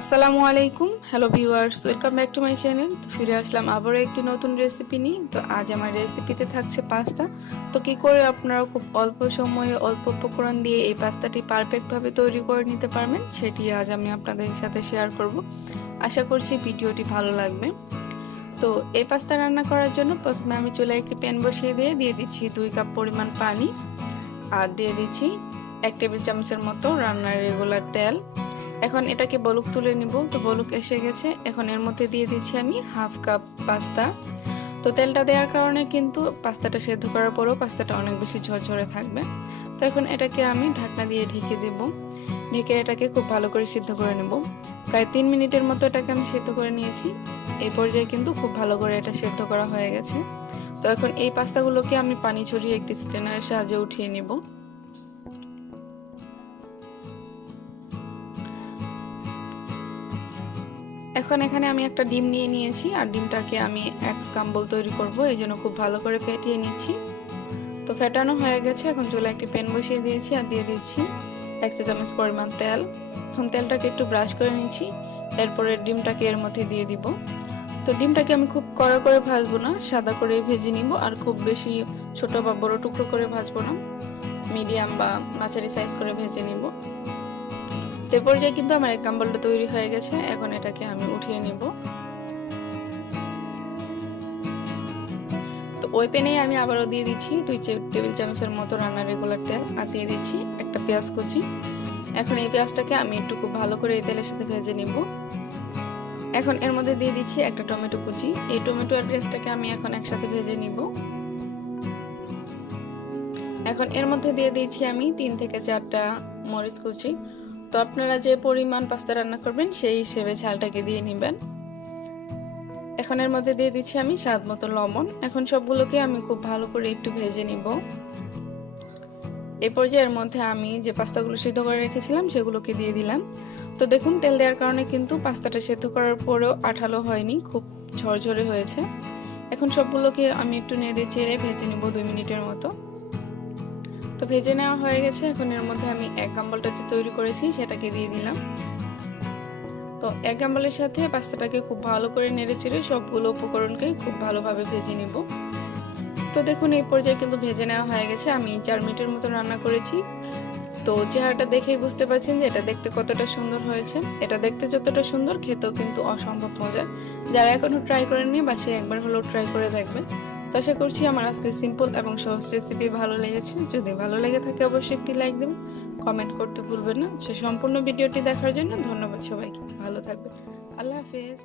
আসসালামু আলাইকুম, hello viewers, welcome back to my channel. তো ফিরে আসলাম আবারও একটি নতুন রেসিপি নিয়ে। তো আজ আমার রেসিপিতে থাকছে পাস্তা। তো কি করে আপনারা খুব অল্প সময়ে অল্প উপকরণ দিয়ে এই পাস্তাটি পারফেক্টভাবে তৈরি করে নিতে পারবেন, সেটি আজ আমি আপনাদের সাথে শেয়ার করব। আশা করছি ভিডিওটি ভালো লাগবে। তো এই পাস্তা রান্না করার জন্য প্রথমে আমি চুলায় একটি প্যান বসিয়ে দিয়ে দিচ্ছি 2 কাপ পরিমাণ পানি, আর দিয়ে দিচ্ছি 1 টেবিল চামচের মতো রান্নার রেগুলার তেল। এখন এটাকে বলক তুলে নিব। তো বলক এসে গেছে, এখন এর মধ্যে দিয়ে দিচ্ছি আমি হাফ কাপ পাস্তা। তো তেলটা দেওয়ার কারণে কিন্তু পাস্তাটা সেদ্ধ করার পরেও পাস্তাটা অনেক বেশি ঝরঝরে থাকবে। তো এখন এটাকে আমি ঢাকনা দিয়ে ঢেকে দেব। ঢেকে এটাকে খুব ভালো করে সিদ্ধ করে নেব। প্রায় 3 মিনিটের মতো এটাকে আমি সিদ্ধ করে নিয়েছি। এই পর্যায়ে কিন্তু খুব ভালো করে এটা সিদ্ধ করা হয়ে গেছে। তো এখন এই পাস্তাগুলোকে আমি পানি ছড়িয়ে একটি স্ট্রেনারের সাহায্যে উঠিয়ে নিব। এখন এখানে আমি একটা ডিম নিয়ে নিয়েছি, আর ডিমটাকে আমি স্ক্রাম্বল তৈরি করব, এই জন্য খুব ভালো করে ফেটিয়ে নিচ্ছি। তো ফেটানো হয়ে গেছে, এখন চুলায় একটি প্যান বসিয়ে দিয়েছি আর দিয়ে দিচ্ছি 1 চা চামচ পরিমাণ তেল। এখন তেলটাকে একটু ব্রাশ করে নিচ্ছি, এরপরে ডিমটাকে এর মধ্যে দিয়ে দিব। তো ডিমটাকে আমি খুব কড়া করে ভাজবো না, সাদা করে ভেজে নিব, আর খুব বেশি ছোট বা বড় টুকরো করে ভাজবো না, মিডিয়াম বা মাঝারি সাইজ করে ভেজে নিব। তো পর্যায়ে কিন্তু আমার স্ক্রাম্বলটা তৈরি হয়ে গেছে। এখন এটাকে আমি উঠিয়ে নিব। তো ওই প্যানেই আমি আবারও দিয়ে দিচ্ছি 2 টেবিল চামচের মতো রান্নার রেগুলার তেল, আর দিয়ে দিচ্ছি একটা পেঁয়াজ কুচি। এখন এই পেঁয়াজটাকে আমি একটু খুব ভালো করে এই তেলের সাথে ভেজে নিব। এখন এর মধ্যে দিয়ে দিচ্ছি একটা টমেটো কুচি। এই টমেটো আর পেঁয়াজটাকে আমি এখন একসাথে ভেজে নিব। এখন এর মধ্যে দিয়ে দিচ্ছি আমি 3 থেকে 4টা মরিচ কুচি। তো আপনারা যে পরিমাণ পাস্তা রান্না করবেন সেই হিসেবে ঝালটাকে দিয়ে নেবেন। এখন এর মধ্যে দিয়ে দিচ্ছি আমি স্বাদ মতো লবণ। এখন সবগুলোকে আমি খুব ভালো করে একটু ভেজে নিব। এই পর্যায়ের মধ্যে আমি যে পাস্তাগুলো সিদ্ধ করে রেখেছিলাম সেগুলোকে দিয়ে দিলাম। তো দেখুন, তেল দেওয়ার কারণে কিন্তু পাস্তাটা সিদ্ধ করার পরেও আঠালো হয়নি, খুব ঝরঝরে হয়েছে। এখন সবগুলোকে আমি একটু নেড়ে চেড়ে ভেজে নিব 2 মিনিটের মতো। তো ভেজে নেওয়া হয়ে গেছে। এখন এর মধ্যে আমি স্ক্রাম্বলটা যে তৈরি করেছি সেটাকে দিয়ে দিলাম। তো স্ক্রাম্বলের সাথে পাস্তাটাকে খুব ভালো করে নেড়ে চেড়ে সবগুলো উপকরণকে খুব ভালোভাবে ভেজে নিব। তো দেখুন, এই পর্যায়ে কিন্তু ভেজে নেওয়া হয়ে গেছে। আমি 4 মিনিটের মতো রান্না করেছি। তো চেহারাটা দেখেই বুঝতে পারছেন যে এটা দেখতে কতটা সুন্দর হয়েছে। এটা দেখতে যতটা সুন্দর, খেতেও কিন্তু অসম্ভব মজার। যারা এখনো ট্রাই করেননি, বাসায় একবার হলেও ট্রাই করে দেখবেন। তো আশা করছি আমার আজকের সিম্পল এবং সহজ রেসিপি ভালো লেগেছে। যদি ভালো লেগে থাকে অবশ্যই একটি লাইক দেবেন, কমেন্ট করতে ভুলবেন না। সে সম্পূর্ণ ভিডিওটি দেখার জন্য ধন্যবাদ সবাইকে। ভালো থাকবেন। আল্লাহ হাফেজ।